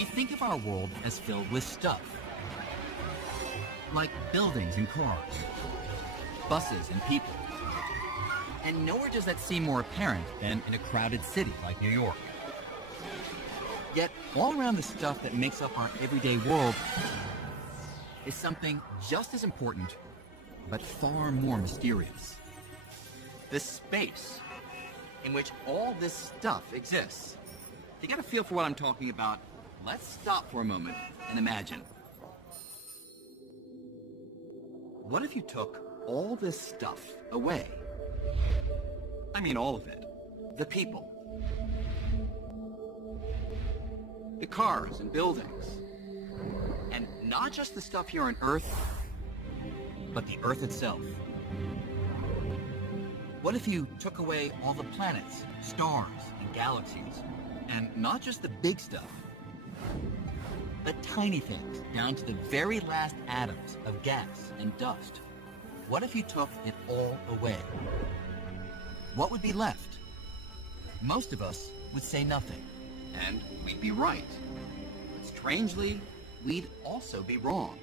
We think of our world as filled with stuff, like buildings and cars, buses and people. And nowhere does that seem more apparent than in a crowded city like New York. Yet, all around the stuff that makes up our everyday world is something just as important, but far more mysterious. The space in which all this stuff exists. To get a feel for what I'm talking about, let's stop for a moment and imagine. What if you took all this stuff away? I mean all of it. The people, the cars and buildings, and not just the stuff here on Earth, but the Earth itself. What if you took away all the planets, stars, and galaxies, and not just the big stuff, the tiny things down to the very last atoms of gas and dust? What if you took it all away? What would be left? Most of us would say nothing, and we'd be right. But strangely, we'd also be wrong.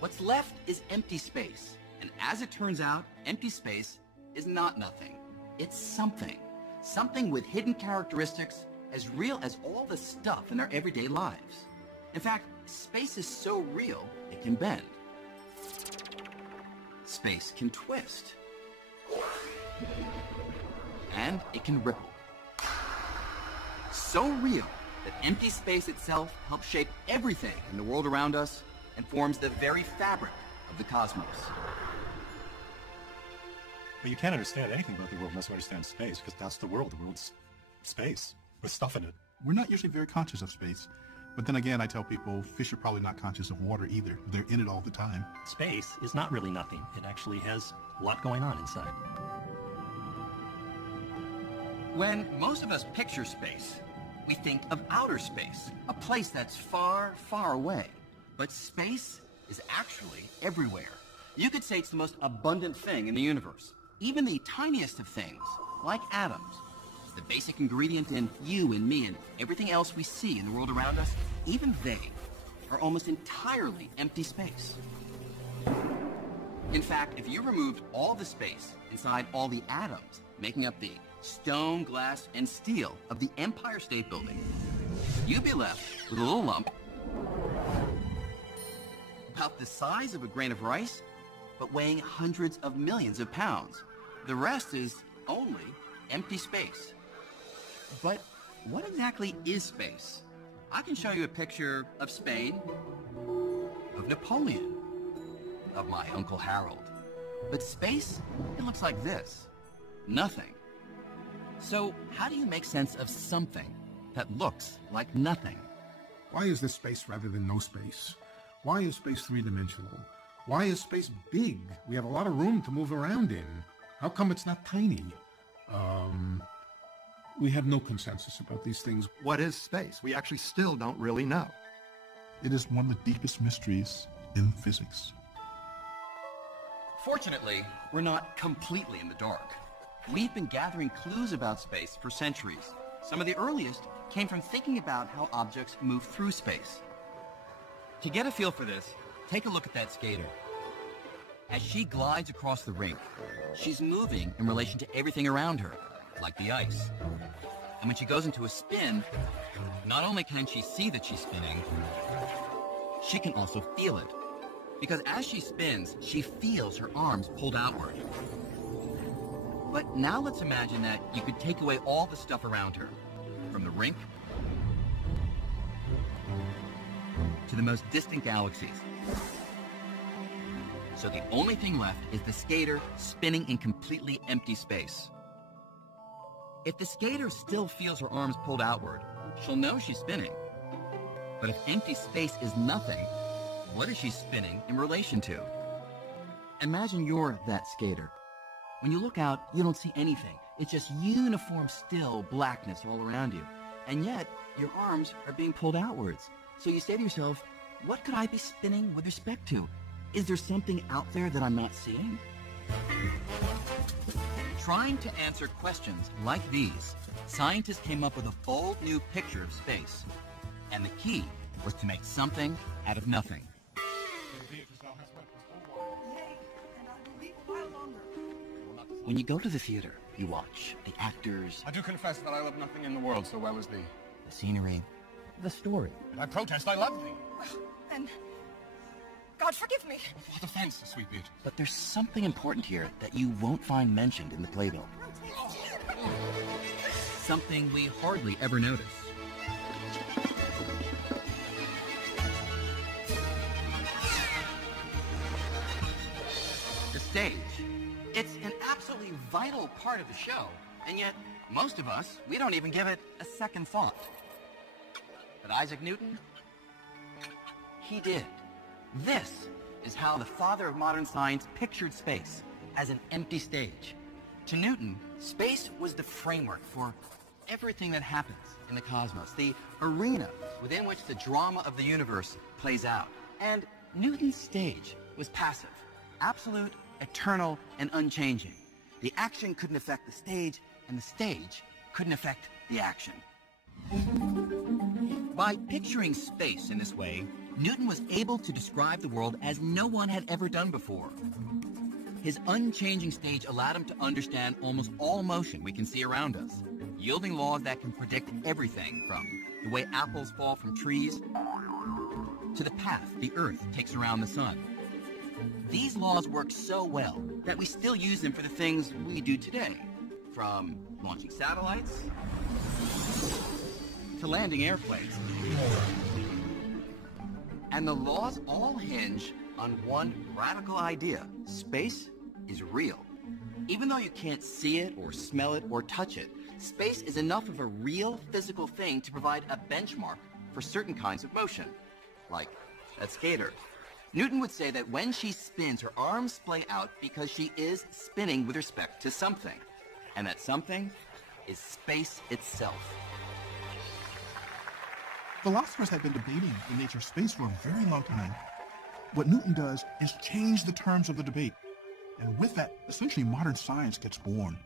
What's left is empty space, and as it turns out, empty space is not nothing. It's something. Something with hidden characteristics as real as all the stuff in our everyday lives. In fact, space is so real, it can bend. Space can twist. And it can ripple. So real that empty space itself helps shape everything in the world around us and forms the very fabric of the cosmos. But you can't understand anything about the world unless you understand space, because that's the world. The world's space with stuff in it. We're not usually very conscious of space. But then again, I tell people fish are probably not conscious of water either. They're in it all the time. Space is not really nothing. It actually has a lot going on inside. When most of us picture space, we think of outer space, a place that's far, far away. But space is actually everywhere. You could say it's the most abundant thing in the universe. Even the tiniest of things, like atoms, the basic ingredient in you and me and everything else we see in the world around us, even they are almost entirely empty space. In fact, if you removed all the space inside all the atoms making up the stone, glass, and steel of the Empire State Building, you'd be left with a little lump about the size of a grain of rice, but weighing hundreds of millions of pounds. The rest is only empty space. But what exactly is space? I can show you a picture of Spain, of Napoleon, of my Uncle Harold. But space, it looks like this. Nothing. So how do you make sense of something that looks like nothing? Why is there space rather than no space? Why is space three-dimensional? Why is space big? We have a lot of room to move around in. How come it's not tiny? We have no consensus about these things. What is space? We actually still don't really know. It is one of the deepest mysteries in physics. Fortunately, we're not completely in the dark. We've been gathering clues about space for centuries. Some of the earliest came from thinking about how objects move through space. To get a feel for this, take a look at that skater. As she glides across the rink, she's moving in relation to everything around her, like the ice. And when she goes into a spin, not only can she see that she's spinning, she can also feel it. Because as she spins, she feels her arms pulled outward. But now let's imagine that you could take away all the stuff around her, from the rink to the most distant galaxies. So the only thing left is the skater spinning in completely empty space. If the skater still feels her arms pulled outward, she'll know she's spinning. But if empty space is nothing, what is she spinning in relation to? Imagine you're that skater. When you look out, you don't see anything. It's just uniform, still blackness all around you. And yet, your arms are being pulled outwards. So you say to yourself, what could I be spinning with respect to? Is there something out there that I'm not seeing? Trying to answer questions like these, scientists came up with a bold new picture of space. And the key was to make something out of nothing. When you go to the theater, you watch the actors, I do confess that I love nothing in the world so well as thee. the scenery, the story. But I protest, I love thee. Well, then, God forgive me. What offense, sweet beauty? But there's something important here that you won't find mentioned in the playbill. Something we hardly ever notice. The stage. It's an absolutely vital part of the show, and yet most of us, we don't even give it a second thought. But Isaac Newton, he did. This is how the father of modern science pictured space, as an empty stage. To Newton, space was the framework for everything that happens in the cosmos, the arena within which the drama of the universe plays out. And Newton's stage was passive, absolute, eternal, and unchanging. The action couldn't affect the stage, and the stage couldn't affect the action. By picturing space in this way, Newton was able to describe the world as no one had ever done before. His unchanging stage allowed him to understand almost all motion we can see around us, yielding laws that can predict everything from the way apples fall from trees to the path the Earth takes around the sun. These laws work so well that we still use them for the things we do today, from launching satellites to landing airplanes. And the laws all hinge on one radical idea: space is real. Even though you can't see it or smell it or touch it, space is enough of a real physical thing to provide a benchmark for certain kinds of motion, like that skater. Newton would say that when she spins, her arms splay out because she is spinning with respect to something, and that something is space itself. Philosophers have been debating the nature of space for a very long time. What Newton does is change the terms of the debate. And with that, essentially modern science gets born.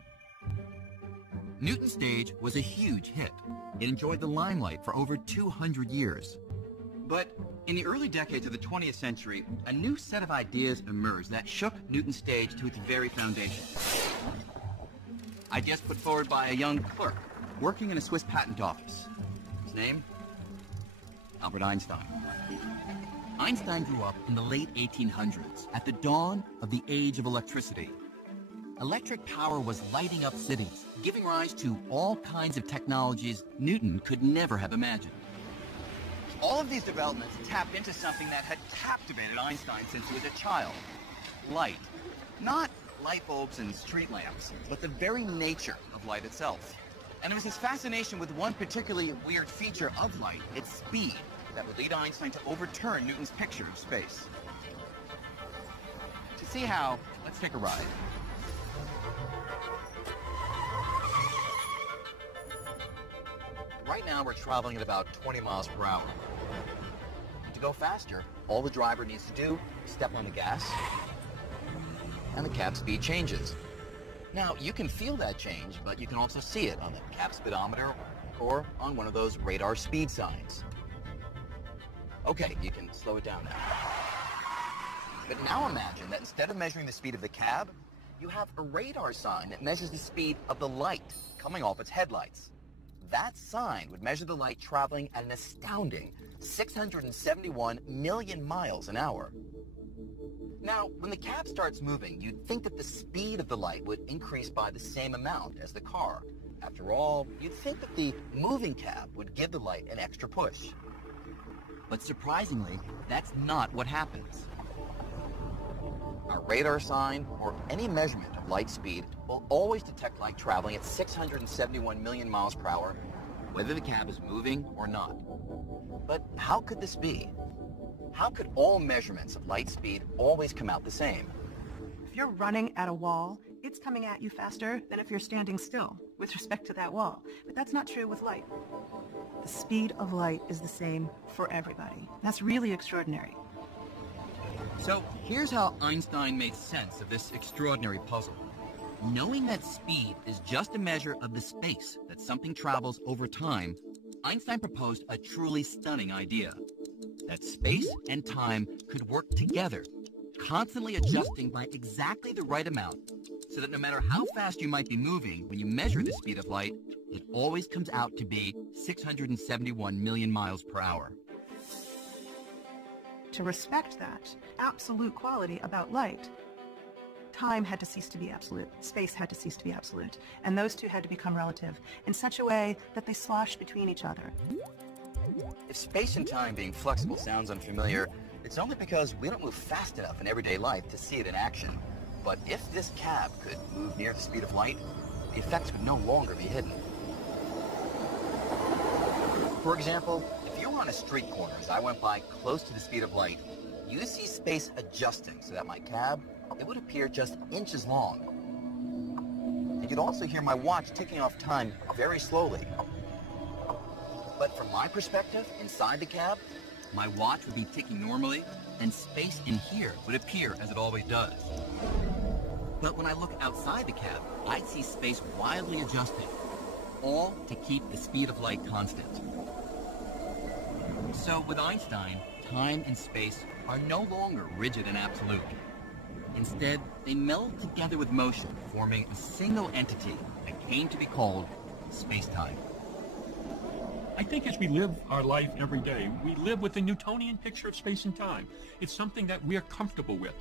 Newton's stage was a huge hit. It enjoyed the limelight for over 200 years. But in the early decades of the 20th century, a new set of ideas emerged that shook Newton's stage to its very foundation. Ideas put forward by a young clerk working in a Swiss patent office. His name? Albert Einstein. Einstein grew up in the late 1800s, at the dawn of the age of electricity. Electric power was lighting up cities, giving rise to all kinds of technologies Newton could never have imagined. All of these developments tapped into something that had captivated Einstein since he was a child: light. Not light bulbs and street lamps, but the very nature of light itself. And it was his fascination with one particularly weird feature of light, its speed, that would lead Einstein to overturn Newton's picture of space. To see how, let's take a ride. Right now we're traveling at about 20 miles per hour. To go faster, all the driver needs to do is step on the gas, and the cab speed changes. Now, you can feel that change, but you can also see it on the cab speedometer or on one of those radar speed signs. Okay, you can slow it down now. But now imagine that instead of measuring the speed of the cab, you have a radar sign that measures the speed of the light coming off its headlights. That sign would measure the light traveling at an astounding 671 million miles an hour. Now, when the cab starts moving, you'd think that the speed of the light would increase by the same amount as the car. After all, you'd think that the moving cab would give the light an extra push. But surprisingly, that's not what happens. A radar sign or any measurement of light speed will always detect light traveling at 671 million miles per hour, whether the cab is moving or not. But how could this be? How could all measurements of light speed always come out the same? If you're running at a wall, it's coming at you faster than if you're standing still with respect to that wall. But that's not true with light. The speed of light is the same for everybody. That's really extraordinary. So here's how Einstein made sense of this extraordinary puzzle. Knowing that speed is just a measure of the space that something travels over time, Einstein proposed a truly stunning idea. that space and time could work together, constantly adjusting by exactly the right amount, so that no matter how fast you might be moving when you measure the speed of light, it always comes out to be 671 million miles per hour. To respect that absolute quality about light, time had to cease to be absolute, space had to cease to be absolute, and those two had to become relative in such a way that they sloshed between each other. If space and time being flexible sounds unfamiliar, it's only because we don't move fast enough in everyday life to see it in action. But if this cab could move near the speed of light, the effects would no longer be hidden. For example, if you were on a street corner as I went by close to the speed of light, you'd see space adjusting so that my cab, it would appear just inches long. And you'd also hear my watch ticking off time very slowly. But from my perspective, inside the cab, my watch would be ticking normally, and space in here would appear as it always does. But when I look outside the cab, I'd see space wildly adjusting, all to keep the speed of light constant. So with Einstein, time and space are no longer rigid and absolute. Instead, they meld together with motion, forming a single entity that came to be called space-time. I think as we live our life every day, we live with the Newtonian picture of space and time. It's something that we're comfortable with.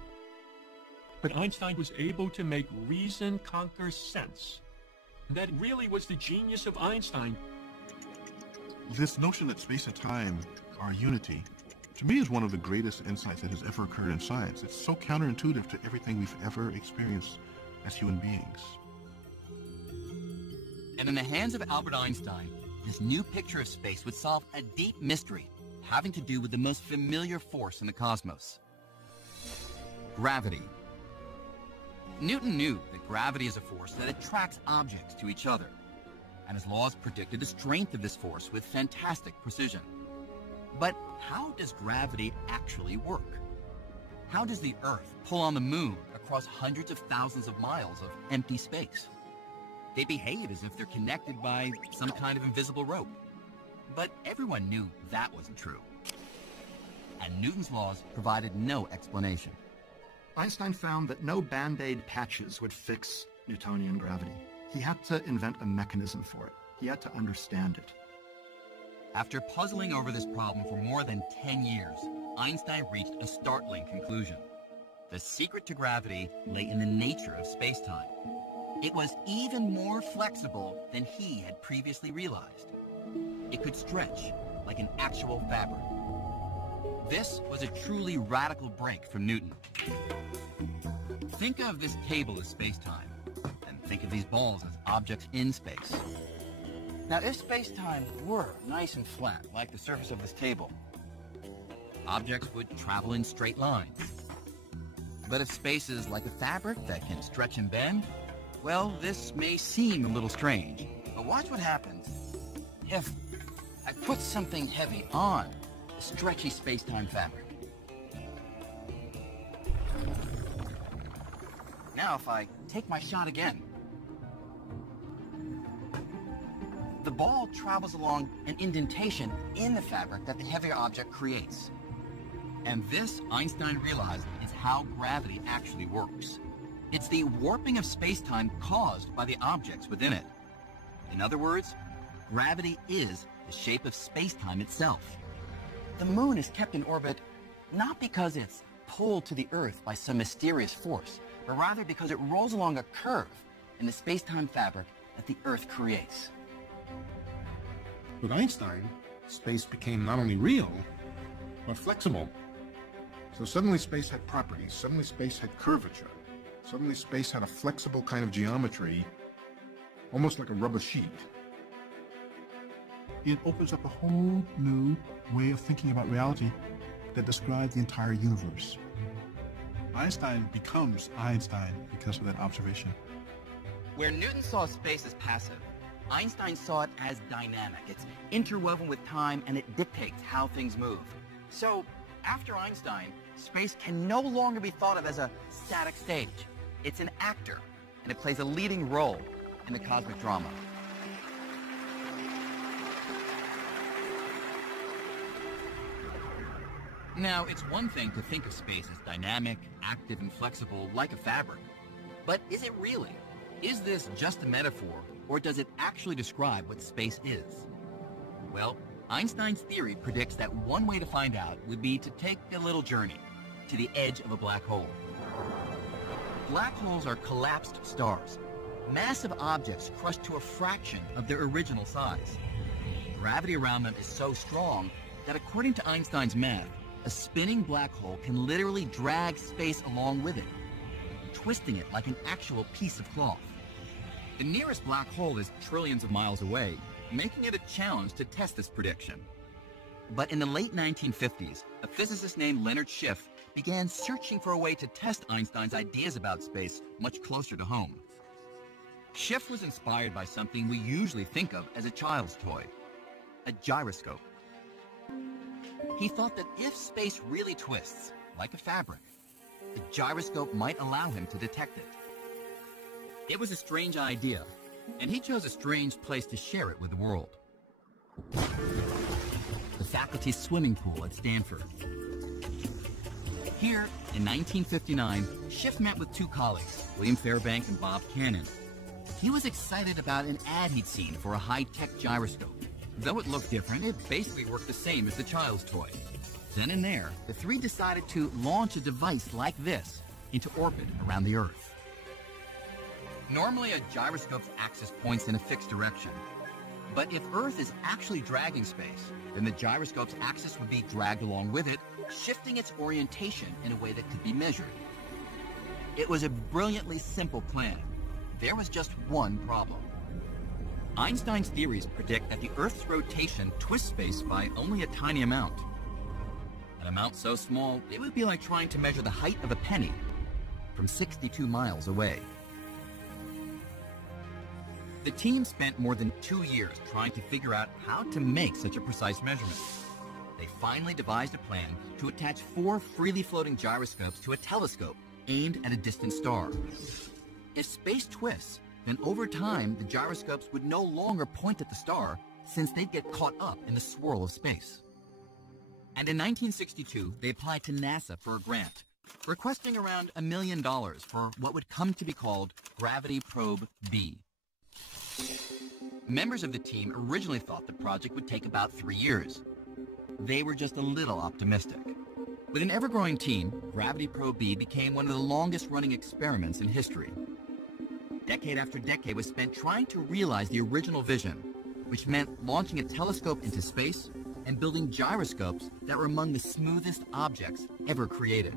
But Einstein was able to make reason conquer sense. That really was the genius of Einstein. This notion that space and time are unity, to me, is one of the greatest insights that has ever occurred in science. It's so counterintuitive to everything we've ever experienced as human beings. And in the hands of Albert Einstein, this new picture of space would solve a deep mystery having to do with the most familiar force in the cosmos: gravity. Newton knew that gravity is a force that attracts objects to each other, and his laws predicted the strength of this force with fantastic precision. But how does gravity actually work? How does the Earth pull on the moon across hundreds of thousands of miles of empty space? They behave as if they're connected by some kind of invisible rope. But everyone knew that wasn't true. And Newton's laws provided no explanation. Einstein found that no Band-Aid patches would fix Newtonian gravity. He had to invent a mechanism for it. He had to understand it. After puzzling over this problem for more than 10 years, Einstein reached a startling conclusion. The secret to gravity lay in the nature of space-time. It was even more flexible than he had previously realized. It could stretch like an actual fabric. This was a truly radical break from Newton. Think of this table as space-time, and think of these balls as objects in space. Now, if space-time were nice and flat, like the surface of this table, objects would travel in straight lines. But if space is like a fabric that can stretch and bend, well, this may seem a little strange. But watch what happens if I put something heavy on the stretchy space-time fabric. Now, if I take my shot again, the ball travels along an indentation in the fabric that the heavier object creates. And this, Einstein realized, is how gravity actually works. It's the warping of space-time caused by the objects within it. In other words, gravity is the shape of space-time itself. The moon is kept in orbit not because it's pulled to the Earth by some mysterious force, but rather because it rolls along a curve in the space-time fabric that the Earth creates. With Einstein, space became not only real, but flexible. So suddenly space had properties, suddenly space had curvature, suddenly space had a flexible kind of geometry, almost like a rubber sheet. It opens up a whole new way of thinking about reality that describes the entire universe. Einstein becomes Einstein because of that observation. Where Newton saw space as passive, Einstein saw it as dynamic. It's interwoven with time, and it dictates how things move. So, after Einstein, space can no longer be thought of as a static stage. It's an actor, and it plays a leading role in the cosmic drama. Now, it's one thing to think of space as dynamic, active, and flexible like a fabric. But is it really? Is this just a metaphor, or does it actually describe what space is? Well, Einstein's theory predicts that one way to find out would be to take a little journey to the edge of a black hole. Black holes are collapsed stars, massive objects crushed to a fraction of their original size. Gravity around them is so strong that according to Einstein's math, a spinning black hole can literally drag space along with it, twisting it like an actual piece of cloth. The nearest black hole is trillions of miles away, making it a challenge to test this prediction. But in the late 1950s, a physicist named Leonard Schiff began searching for a way to test Einstein's ideas about space much closer to home. Schiff was inspired by something we usually think of as a child's toy, a gyroscope. He thought that if space really twists, like a fabric, the gyroscope might allow him to detect it. It was a strange idea, and he chose a strange place to share it with the world. The faculty's swimming pool at Stanford. Here, in 1959, Schiff met with two colleagues, William Fairbank and Bob Cannon. He was excited about an ad he'd seen for a high-tech gyroscope. Though it looked different, it basically worked the same as the child's toy. Then and there, the three decided to launch a device like this into orbit around the Earth. Normally, a gyroscope's axis points in a fixed direction. But if Earth is actually dragging space, then the gyroscope's axis would be dragged along with it, shifting its orientation in a way that could be measured. It was a brilliantly simple plan. There was just one problem. Einstein's theories predict that the Earth's rotation twists space by only a tiny amount. An amount so small, it would be like trying to measure the height of a penny from 62 miles away. The team spent more than 2 years trying to figure out how to make such a precise measurement. They finally devised a plan to attach 4 freely floating gyroscopes to a telescope aimed at a distant star. If space twists, then over time, the gyroscopes would no longer point at the star since they'd get caught up in the swirl of space. And in 1962, they applied to NASA for a grant, requesting around $1 million for what would come to be called Gravity Probe B. Members of the team originally thought the project would take about 3 years. They were just a little optimistic. With an ever-growing team, Gravity Probe B became one of the longest-running experiments in history. Decade after decade was spent trying to realize the original vision, which meant launching a telescope into space and building gyroscopes that were among the smoothest objects ever created.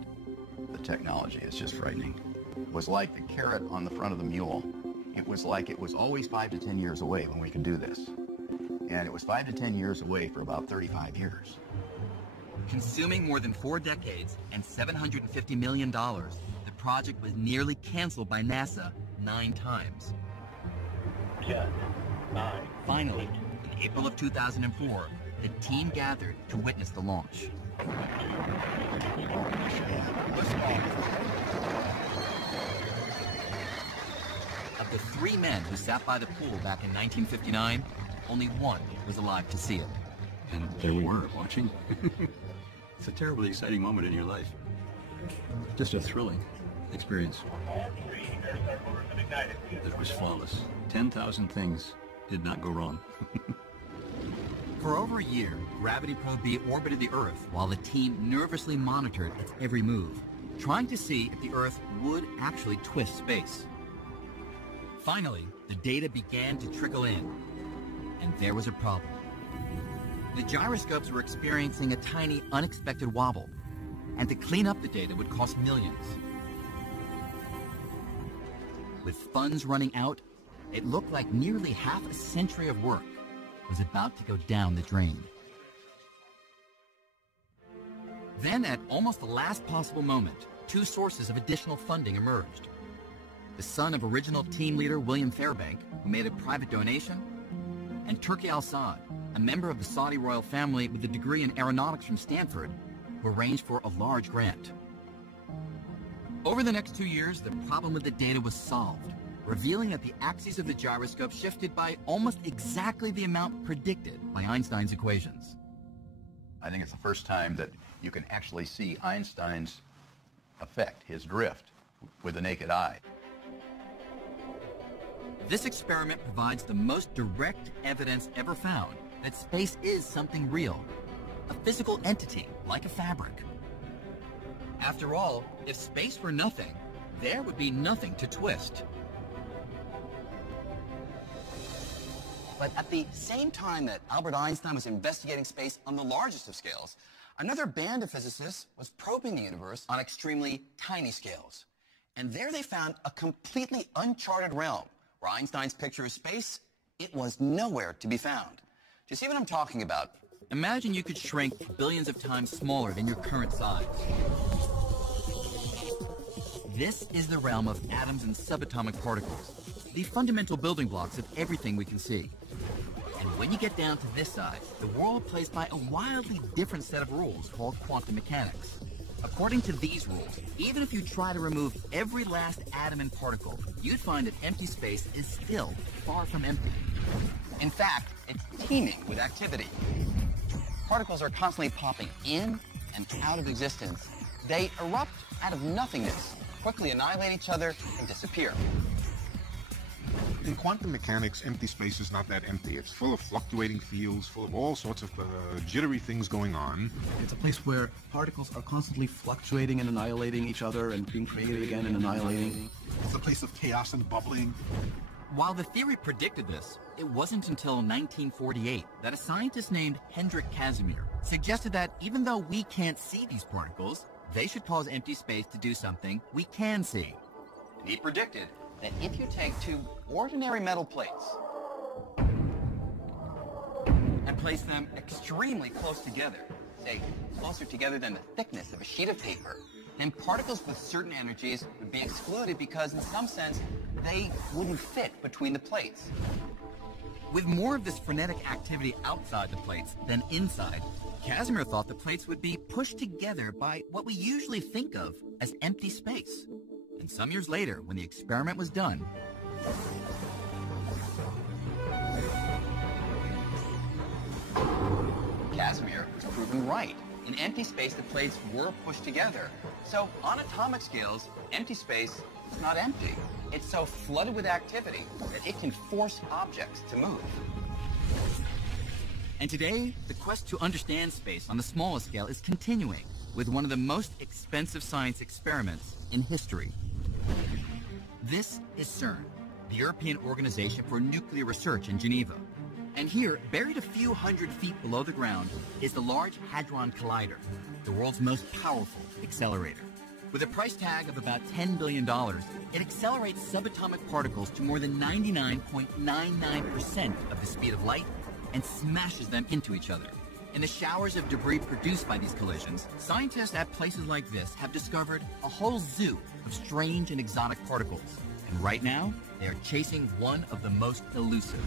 The technology is just frightening. It was like the carrot on the front of the mule. It was like it was always 5 to 10 years away when we could do this. And it was 5 to 10 years away for about 35 years. Consuming more than 4 decades and $750 million, the project was nearly canceled by NASA 9 times. 10, 9. Finally, in April of 2004, the team gathered to witness the launch. Of the 3 men who sat by the pool back in 1959, only one was alive to see it. And there we were, watching. It's a terribly exciting moment in your life. Just a thrilling experience. It was flawless. 10,000 things did not go wrong. For over a year, Gravity Probe B orbited the Earth while the team nervously monitored its every move, trying to see if the Earth would actually twist space. Finally, the data began to trickle in, and there was a problem. The gyroscopes were experiencing a tiny, unexpected wobble, and to clean up the data would cost millions. With funds running out, it looked like nearly half a century of work was about to go down the drain. Then, at almost the last possible moment, 2 sources of additional funding emerged. The son of original team leader William Fairbank, who made a private donation, and Turki Al-Saad, a member of the Saudi royal family with a degree in aeronautics from Stanford, who arranged for a large grant. Over the next 2 years, the problem with the data was solved, revealing that the axes of the gyroscope shifted by almost exactly the amount predicted by Einstein's equations. I think it's the first time that You can actually see Einstein's effect, his drift, with the naked eye. This experiment provides the most direct evidence ever found that space is something real, a physical entity like a fabric. After all, if space were nothing, there would be nothing to twist. But at the same time that Albert Einstein was investigating space on the largest of scales, another band of physicists was probing the universe on extremely tiny scales. And there they found a completely uncharted realm where Einstein's picture of space, it was nowhere to be found. Do you see what I'm talking about? Imagine you could shrink billions of times smaller than your current size. This is the realm of atoms and subatomic particles, the fundamental building blocks of everything we can see. And when you get down to this side, the world plays by a wildly different set of rules called quantum mechanics. According to these rules, even if you try to remove every last atom and particle, you'd find that empty space is still far from empty. In fact, it's teeming with activity. Particles are constantly popping in and out of existence. They erupt out of nothingness, quickly annihilate each other, and disappear. In quantum mechanics, empty space is not that empty. It's full of fluctuating fields, full of all sorts of jittery things going on. It's a place where particles are constantly fluctuating and annihilating each other and being created again and annihilating. It's a place of chaos and bubbling. While the theory predicted this, it wasn't until 1948 that a scientist named Hendrik Casimir suggested that even though we can't see these particles, they should cause empty space to do something we can see. And he predicted that if you take two ordinary metal plates and place them extremely close together, say closer together than the thickness of a sheet of paper, then particles with certain energies would be excluded because in some sense they wouldn't fit between the plates. With more of this frenetic activity outside the plates than inside, Casimir thought the plates would be pushed together by what we usually think of as empty space. And some years later, when the experiment was done, Casimir was proven right. In empty space, the plates were pushed together. So on atomic scales, empty space is not empty. It's so flooded with activity that it can force objects to move. And today, the quest to understand space on the smallest scale is continuing with one of the most expensive science experiments in history. This is CERN, the European Organization for Nuclear Research in Geneva. And here, buried a few hundred feet below the ground, is the Large Hadron Collider, the world's most powerful accelerator. With a price tag of about $10 billion, it accelerates subatomic particles to more than 99.99% of the speed of light and smashes them into each other. In the showers of debris produced by these collisions, scientists at places like this have discovered a whole zoo of strange and exotic particles. And right now, they are chasing one of the most elusive.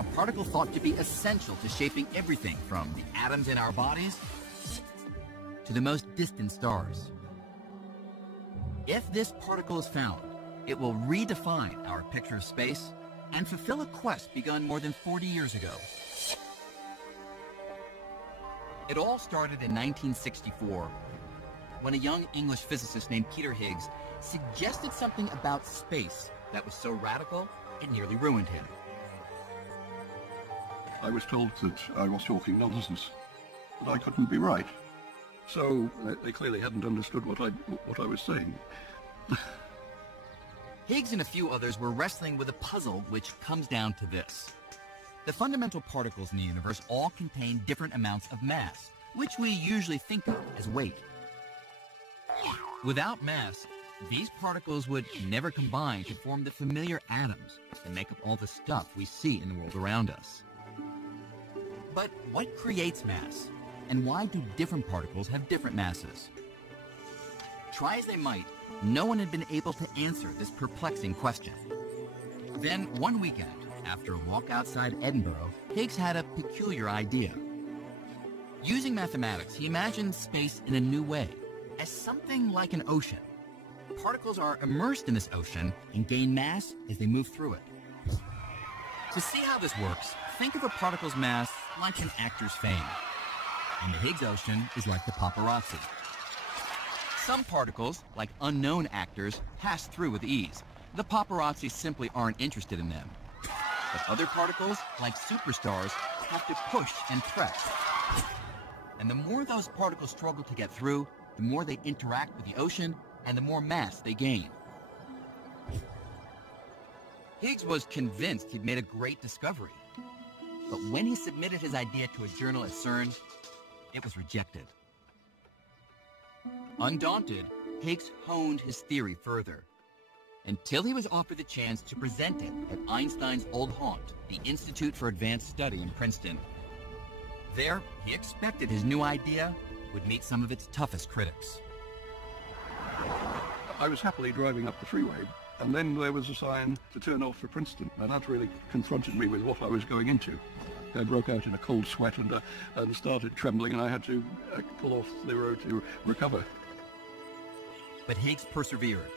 A particle thought to be essential to shaping everything from the atoms in our bodies to the most distant stars. If this particle is found, it will redefine our picture of space and fulfill a quest begun more than 40 years ago. It all started in 1964, when a young English physicist named Peter Higgs suggested something about space that was so radical it nearly ruined him. I was told that I was talking nonsense, that I couldn't be right. So they clearly hadn't understood what I was saying. Higgs and a few others were wrestling with a puzzle which comes down to this. The fundamental particles in the universe all contain different amounts of mass, which we usually think of as weight. Without mass, these particles would never combine to form the familiar atoms that make up all the stuff we see in the world around us. But what creates mass? And why do different particles have different masses? Try as they might, no one had been able to answer this perplexing question. Then, one weekend, after a walk outside Edinburgh, Higgs had a peculiar idea. Using mathematics, he imagined space in a new way, as something like an ocean. Particles are immersed in this ocean and gain mass as they move through it. To see how this works, think of a particle's mass like an actor's fame. And the Higgs ocean is like the paparazzi. Some particles, like unknown actors, pass through with ease. The paparazzi simply aren't interested in them. But other particles, like superstars, have to push and press. And the more those particles struggle to get through, the more they interact with the ocean, and the more mass they gain. Higgs was convinced he'd made a great discovery. But when he submitted his idea to a journal at CERN, it was rejected. Undaunted, Higgs honed his theory further, until he was offered the chance to present it at Einstein's old haunt, the Institute for Advanced Study in Princeton. There, he expected his new idea would meet some of its toughest critics. I was happily driving up the freeway, and then there was a sign to turn off for Princeton, and that really confronted me with what I was going into. I broke out in a cold sweat and started trembling, and I had to pull off the road to recover. But Higgs persevered.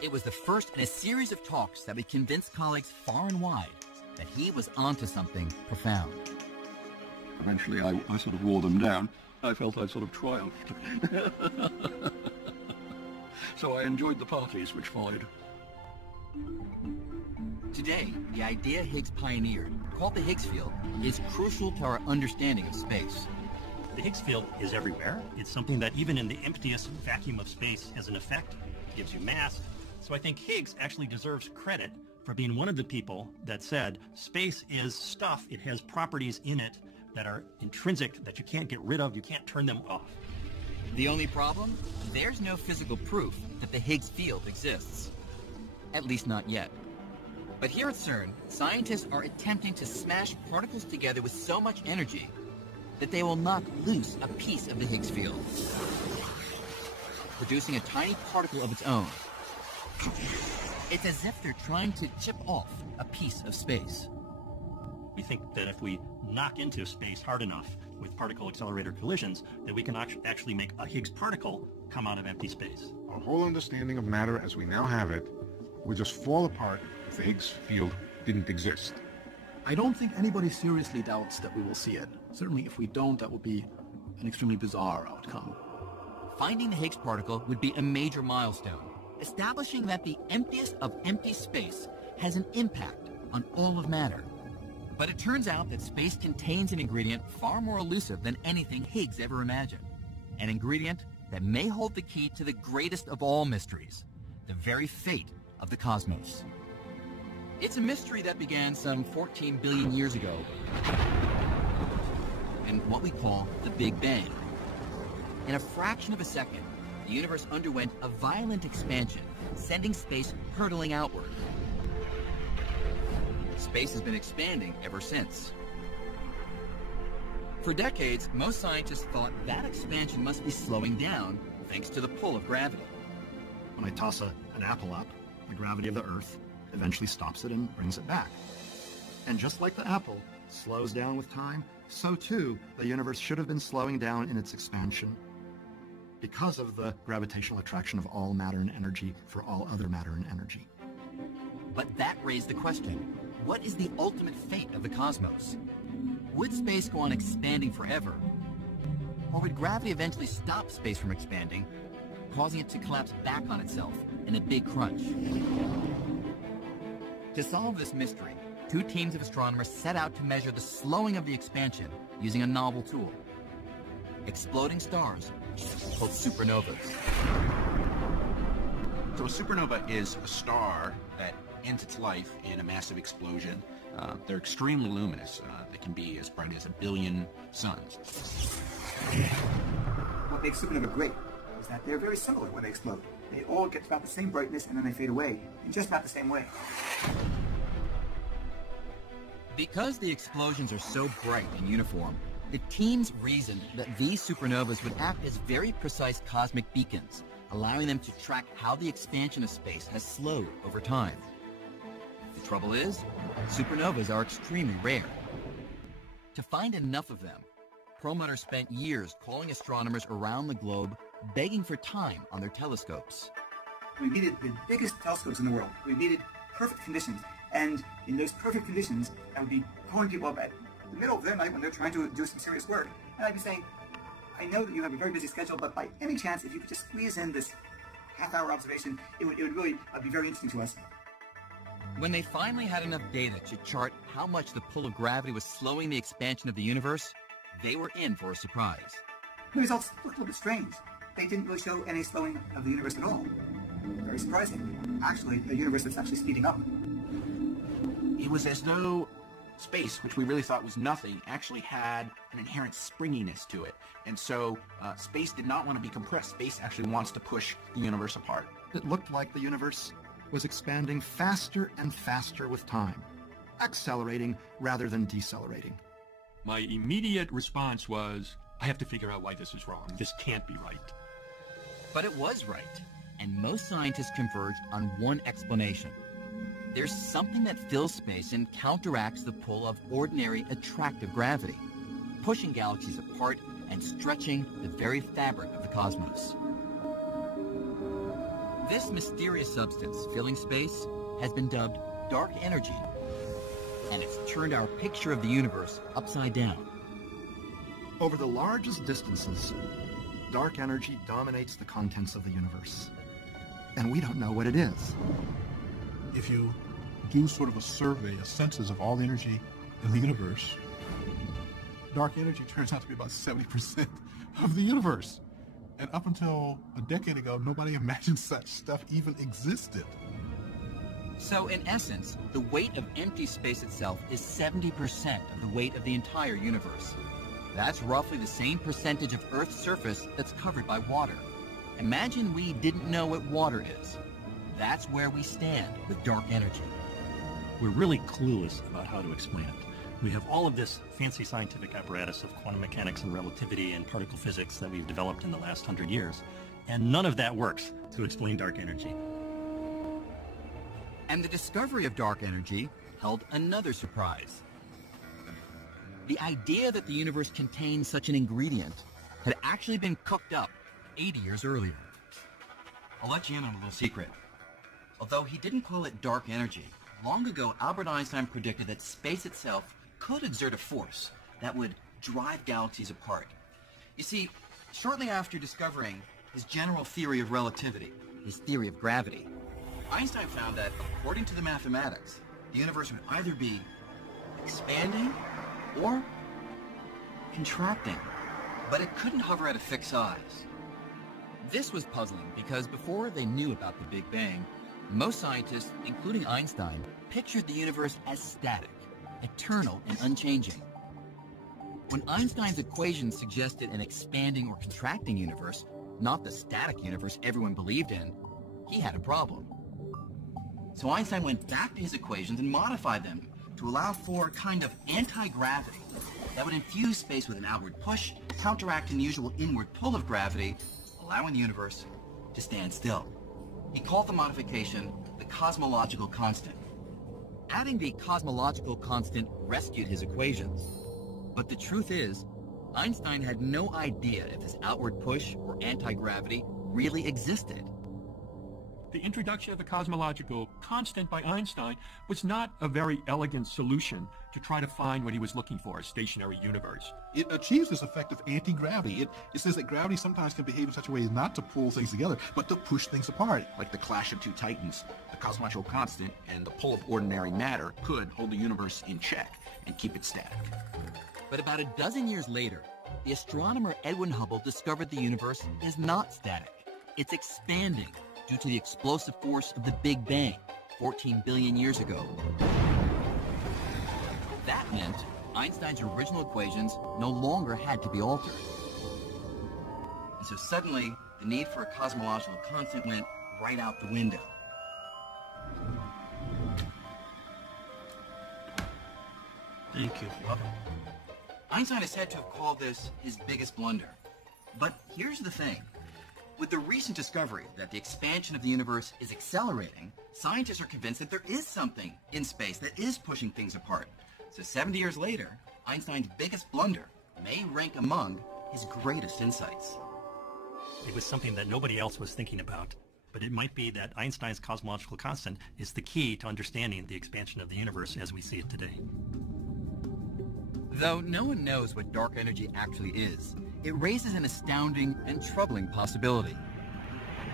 It was the first in a series of talks that would convince colleagues far and wide that he was onto something profound. Eventually, I sort of wore them down. I felt I sort of triumphed. So I enjoyed the parties which followed. Today, the idea Higgs pioneered, called the Higgs field, is crucial to our understanding of space. The Higgs field is everywhere. It's something that even in the emptiest vacuum of space has an effect, gives you mass. So I think Higgs actually deserves credit for being one of the people that said space is stuff, it has properties in it that are intrinsic, that you can't get rid of, you can't turn them off. The only problem? There's no physical proof that the Higgs field exists. At least not yet. But here at CERN, scientists are attempting to smash particles together with so much energy that they will knock loose a piece of the Higgs field, producing a tiny particle of its own. It's as if they're trying to chip off a piece of space. We think that if we knock into space hard enough with particle accelerator collisions, that we can actually make a Higgs particle come out of empty space. Our whole understanding of matter as we now have it would just fall apart if the Higgs field didn't exist. I don't think anybody seriously doubts that we will see it. Certainly if we don't, that would be an extremely bizarre outcome. Finding the Higgs particle would be a major milestone, establishing that the emptiest of empty space has an impact on all of matter. But it turns out that space contains an ingredient far more elusive than anything Higgs ever imagined. An ingredient that may hold the key to the greatest of all mysteries, the very fate of the cosmos. It's a mystery that began some 14 billion years ago in what we call the Big Bang. In a fraction of a second, the universe underwent a violent expansion, sending space hurtling outward. Space has been expanding ever since. For decades, most scientists thought that expansion must be slowing down thanks to the pull of gravity. When I toss an apple up, the gravity of the Earth eventually stops it and brings it back. And just like the apple slows down with time, so too the universe should have been slowing down in its expansion because of the gravitational attraction of all matter and energy for all other matter and energy. But that raised the question, what is the ultimate fate of the cosmos? Would space go on expanding forever? Or would gravity eventually stop space from expanding, causing it to collapse back on itself in a big crunch? To solve this mystery, two teams of astronomers set out to measure the slowing of the expansion using a novel tool: exploding stars, called supernovas. So a supernova is a star that ends its life in a massive explosion. They're extremely luminous. They can be as bright as 1 billion suns. What makes supernova great is that they're very similar when they explode. They all get about the same brightness and then they fade away in just about the same way. Because the explosions are so bright and uniform, the teams reasoned that these supernovas would act as very precise cosmic beacons, allowing them to track how the expansion of space has slowed over time. The trouble is, supernovas are extremely rare. To find enough of them, Perlmutter spent years calling astronomers around the globe, begging for time on their telescopes. We needed the biggest telescopes in the world. We needed perfect conditions. And in those perfect conditions, I would be calling people up at the middle of the night when they're trying to do some serious work. And I'd be saying, I know that you have a very busy schedule, but by any chance, if you could just squeeze in this half-hour observation, it would really be very interesting to us. When they finally had enough data to chart how much the pull of gravity was slowing the expansion of the universe, they were in for a surprise. The results looked a little bit strange. They didn't really show any slowing of the universe at all. Very surprising. Actually, the universe is actually speeding up. It was as though space, which we really thought was nothing, actually had an inherent springiness to it. And so space did not want to be compressed. Space actually wants to push the universe apart. It looked like the universe was expanding faster and faster with time, accelerating rather than decelerating. My immediate response was, I have to figure out why this is wrong. This can't be right. But it was right, and most scientists converged on one explanation. There's something that fills space and counteracts the pull of ordinary attractive gravity, pushing galaxies apart and stretching the very fabric of the cosmos. This mysterious substance filling space has been dubbed dark energy, and it's turned our picture of the universe upside down. Over the largest distances, dark energy dominates the contents of the universe, and we don't know what it is. If you do sort of a survey, a census of all the energy in the universe, dark energy turns out to be about 70% of the universe. And up until a decade ago, nobody imagined such stuff even existed. So in essence, the weight of empty space itself is 70% of the weight of the entire universe. That's roughly the same percentage of Earth's surface that's covered by water. Imagine we didn't know what water is. That's where we stand with dark energy. We're really clueless about how to explain it. We have all of this fancy scientific apparatus of quantum mechanics and relativity and particle physics that we've developed in the last 100 years, and none of that works to explain dark energy. And the discovery of dark energy held another surprise. The idea that the universe contained such an ingredient had actually been cooked up 80 years earlier. I'll let you in on a little secret. Although he didn't call it dark energy, long ago Albert Einstein predicted that space itself could exert a force that would drive galaxies apart. You see, shortly after discovering his general theory of relativity, his theory of gravity, Einstein found that, according to the mathematics, the universe would either be expanding or contracting, but it couldn't hover at a fixed size. This was puzzling because before they knew about the Big Bang, most scientists, including Einstein, pictured the universe as static, eternal and unchanging. When Einstein's equations suggested an expanding or contracting universe, not the static universe everyone believed in, he had a problem. So Einstein went back to his equations and modified them to allow for a kind of anti-gravity that would infuse space with an outward push, counteracting the usual inward pull of gravity, allowing the universe to stand still. He called the modification the cosmological constant. Adding the cosmological constant rescued his equations. But the truth is, Einstein had no idea if this outward push or anti-gravity really existed. The introduction of the cosmological constant by Einstein was not a very elegant solution to try to find what he was looking for, a stationary universe. It achieves this effect of anti-gravity. It says that gravity sometimes can behave in such a way as not to pull things together, but to push things apart. Like the clash of two titans, the cosmological constant and the pull of ordinary matter could hold the universe in check and keep it static. But about a dozen years later, the astronomer Edwin Hubble discovered the universe is not static. It's expanding due to the explosive force of the Big Bang 14 billion years ago. That meant Einstein's original equations no longer had to be altered. And so suddenly, the need for a cosmological constant went right out the window. Thank you. Einstein is said to have called this his biggest blunder. But here's the thing. With the recent discovery that the expansion of the universe is accelerating, scientists are convinced that there is something in space that is pushing things apart. So 70 years later, Einstein's biggest blunder may rank among his greatest insights. It was something that nobody else was thinking about, but it might be that Einstein's cosmological constant is the key to understanding the expansion of the universe as we see it today. Though no one knows what dark energy actually is, it raises an astounding and troubling possibility.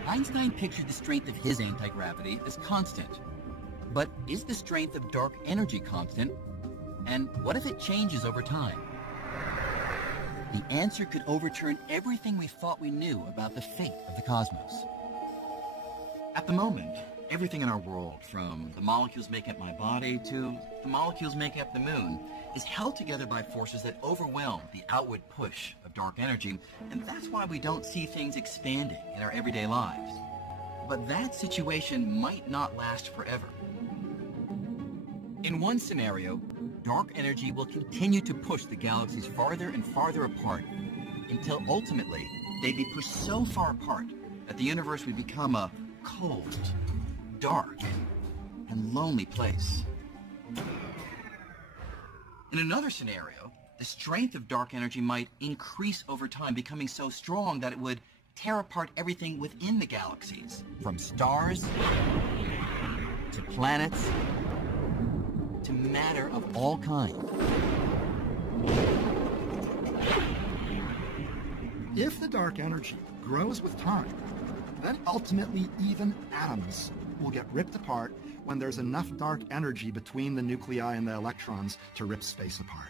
Einstein pictured the strength of his anti-gravity as constant. But is the strength of dark energy constant? And what if it changes over time? The answer could overturn everything we thought we knew about the fate of the cosmos. At the moment, everything in our world, from the molecules making up my body to the molecules making up the moon, is held together by forces that overwhelm the outward push of dark energy, and that's why we don't see things expanding in our everyday lives. But that situation might not last forever. In one scenario, dark energy will continue to push the galaxies farther and farther apart until ultimately they'd be pushed so far apart that the universe would become a cold, dark, and lonely place. In another scenario, the strength of dark energy might increase over time, becoming so strong that it would tear apart everything within the galaxies, from stars to planets to matter of all kinds. If the dark energy grows with time, then ultimately even atoms will get ripped apart when there's enough dark energy between the nuclei and the electrons to rip space apart.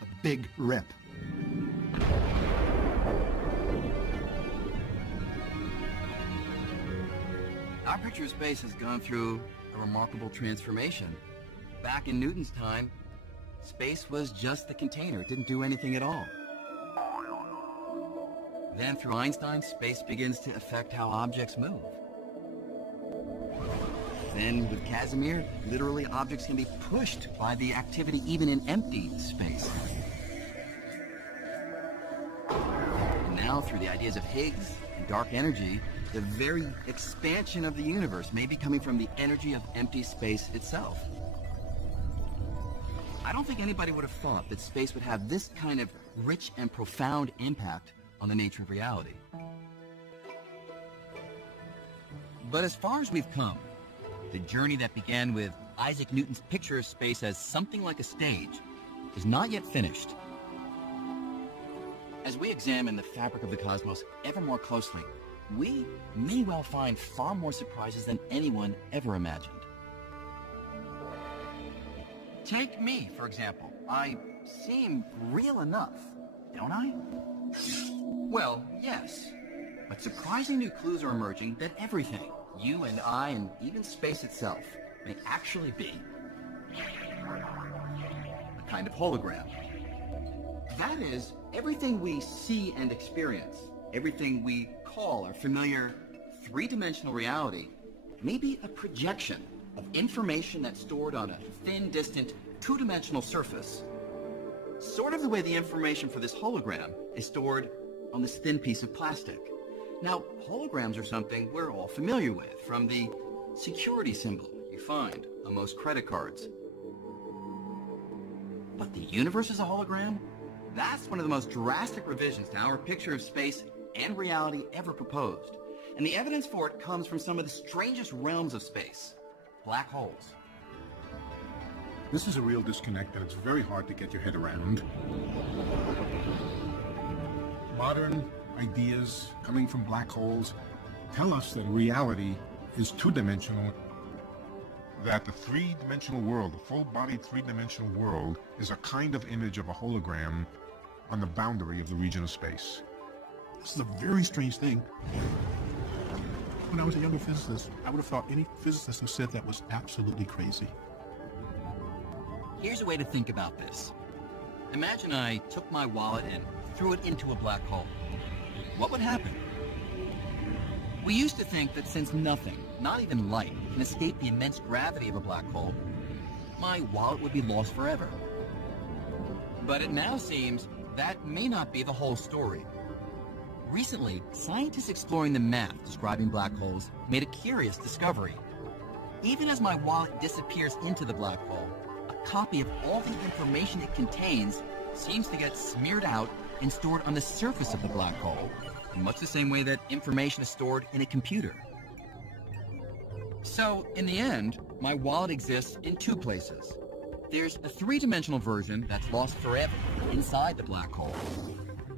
A big rip. Our picture of space has gone through a remarkable transformation. Back in Newton's time, space was just the container. It didn't do anything at all. Then through Einstein, space begins to affect how objects move. Then with Casimir, literally objects can be pushed by the activity even in empty space. And now through the ideas of Higgs and dark energy, the very expansion of the universe may be coming from the energy of empty space itself. I don't think anybody would have thought that space would have this kind of rich and profound impact on the nature of reality. But as far as we've come, the journey that began with Isaac Newton's picture of space as something like a stage is not yet finished. As we examine the fabric of the cosmos ever more closely, we may well find far more surprises than anyone ever imagined. Take me, for example. I seem real enough, don't I? Well, yes. But surprising new clues are emerging that everything, you and I and even space itself, may actually be a kind of hologram. That is, everything we see and experience, everything we call our familiar three-dimensional reality, may be a projection of information that's stored on a thin, distant, two-dimensional surface. Sort of the way the information for this hologram is stored on this thin piece of plastic. Now, holograms are something we're all familiar with, from the security symbol you find on most credit cards. But the universe is a hologram? That's one of the most drastic revisions to our picture of space and reality ever proposed. And the evidence for it comes from some of the strangest realms of space. Black holes. This is a real disconnect that it's very hard to get your head around. Modern ideas coming from black holes tell us that reality is two-dimensional, that the three-dimensional world, the full-bodied three-dimensional world, is a kind of image of a hologram on the boundary of the region of space. This is a very strange thing. When I was a younger physicist, I would have thought any physicist who said that was absolutely crazy. Here's a way to think about this. Imagine I took my wallet and threw it into a black hole. What would happen? We used to think that since nothing, not even light, can escape the immense gravity of a black hole, my wallet would be lost forever. But it now seems that may not be the whole story. Recently, scientists exploring the math describing black holes made a curious discovery. Even as my wallet disappears into the black hole, a copy of all the information it contains seems to get smeared out and stored on the surface of the black hole, in much the same way that information is stored in a computer. So, in the end, my wallet exists in two places. There's a three-dimensional version that's lost forever inside the black hole.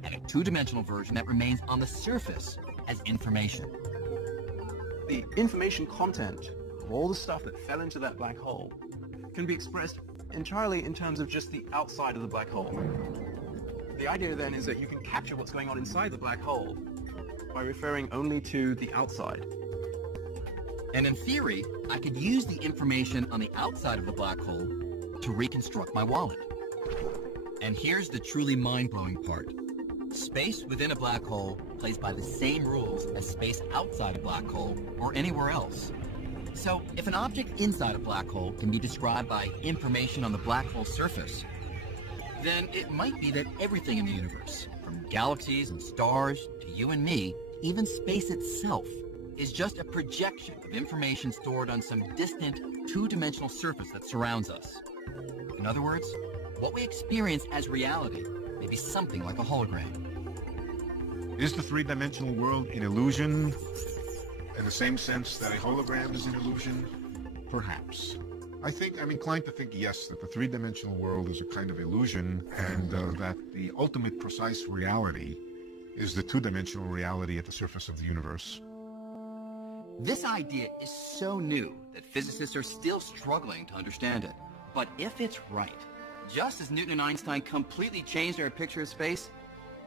and a two-dimensional version that remains on the surface as information. The information content of all the stuff that fell into that black hole can be expressed entirely in terms of just the outside of the black hole. The idea then is that you can capture what's going on inside the black hole by referring only to the outside. And in theory, I could use the information on the outside of the black hole to reconstruct my wallet. And here's the truly mind-blowing part. Space within a black hole plays by the same rules as space outside a black hole or anywhere else. So if an object inside a black hole can be described by information on the black hole surface, then it might be that everything in the universe, from galaxies and stars to you and me, even space itself, is just a projection of information stored on some distant two-dimensional surface that surrounds us. In other words, what we experience as reality may be something like a hologram. Is the three-dimensional world an illusion in the same sense that a hologram is an illusion? Perhaps. I'm inclined to think yes, that the three-dimensional world is a kind of illusion, and that the ultimate precise reality is the two-dimensional reality at the surface of the universe. This idea is so new that physicists are still struggling to understand it. But if it's right, just as Newton and Einstein completely changed our picture of space,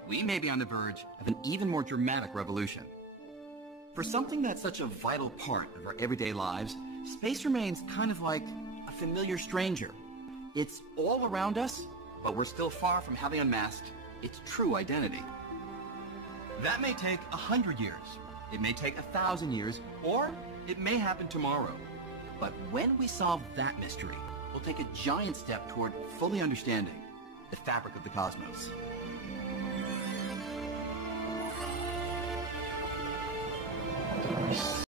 we may be on the verge of an even more dramatic revolution. For something that's such a vital part of our everyday lives, space remains kind of like a familiar stranger. It's all around us, but we're still far from having unmasked its true identity. That may take 100 years, it may take 1,000 years, or it may happen tomorrow. But when we solve that mystery, we'll take a giant step toward fully understanding the fabric of the cosmos.